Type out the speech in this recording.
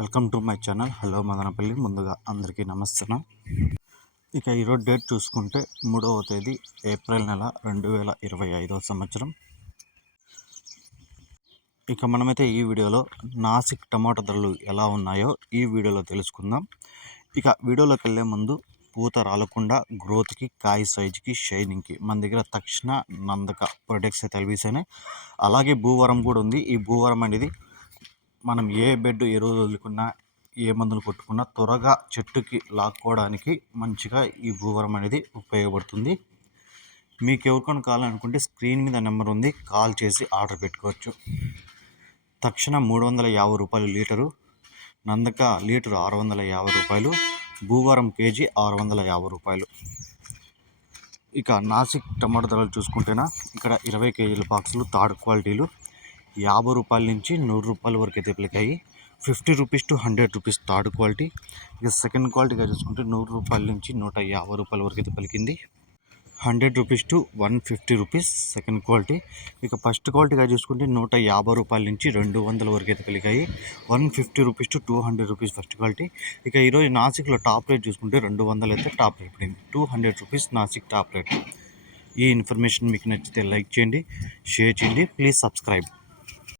Welcome to my channel. Hello Madanapalle. ముందుగా అందరికీ నమస్తేనా ఇక ఈరోజు డేట్ చూసుకుంటే మూడవ తేదీ ఏప్రిల్ నెల రెండు వేల ఇరవై ఐదవ సంవత్సరం. ఇక మనమైతే ఈ వీడియోలో నాసిక్ టమాటా ధరలు ఎలా ఉన్నాయో ఈ వీడియోలో తెలుసుకుందాం. ఇక వీడియోలోకి వెళ్ళే ముందు పూత రాలకుండా గ్రోత్కి కాయ సైజుకి షైనింగ్కి మన దగ్గర తక్షణ నందక ప్రొడక్ట్స్ అయితే లభిస్తాయి అలాగే భూవరం కూడా ఉంది. ఈ భూవరం అనేది మనం ఏ బెడ్ ఎరువు వదులుకున్నా ఏ మందులు కొట్టుకున్నా త్వరగా చెట్టుకి లాక్కోవడానికి మంచిగా ఈ భూవరం అనేది ఉపయోగపడుతుంది. మీకు ఎవరికొని కావాలనుకుంటే స్క్రీన్ మీద నెంబర్ ఉంది కాల్ చేసి ఆర్డర్ పెట్టుకోవచ్చు. తక్షణ మూడు వందల యాభై రూపాయలు లీటరు నందక లీటరు ఆరు వందల యాభై రూపాయలు భూవరం కేజీ ఆరు వందల యాభై రూపాయలు. ఇక నాసిక్ టమాటో ధరలు చూసుకుంటేనా ఇక్కడ ఇరవై కేజీల బాక్సులు థర్డ్ క్వాలిటీలు యాభై రూపాయల నుంచి నూరు రూపాయల వరకు అయితే పలికాయి. Fifty rupees to hundred rupees third quality. ఇక సెకండ్ క్వాలిటీగా చూసుకుంటే నూరు రూపాయల నుంచి నూట యాభై రూపాయల వరకు అయితే పలికింది. Hundred rupees to one fifty rupees second quality. ఇక ఫస్ట్ క్వాలిటీగా చూసుకుంటే నూట యాభై రూపాయల నుంచి రెండు వందల వరకు అయితే పలికాయి. One fifty rupees to two hundred rupees first quality. ఇక ఈరోజు నాసిక్లో టాప్ రేట్ చూసుకుంటే రెండు వందలు అయితే టాప్ రేట్ పడింది. Two hundred rupees Nashik top rate. ఈ ఇన్ఫర్మేషన్ మీకు నచ్చితే లైక్ చేయండి షేర్ చేయండి ప్లీజ్ సబ్స్క్రైబ్.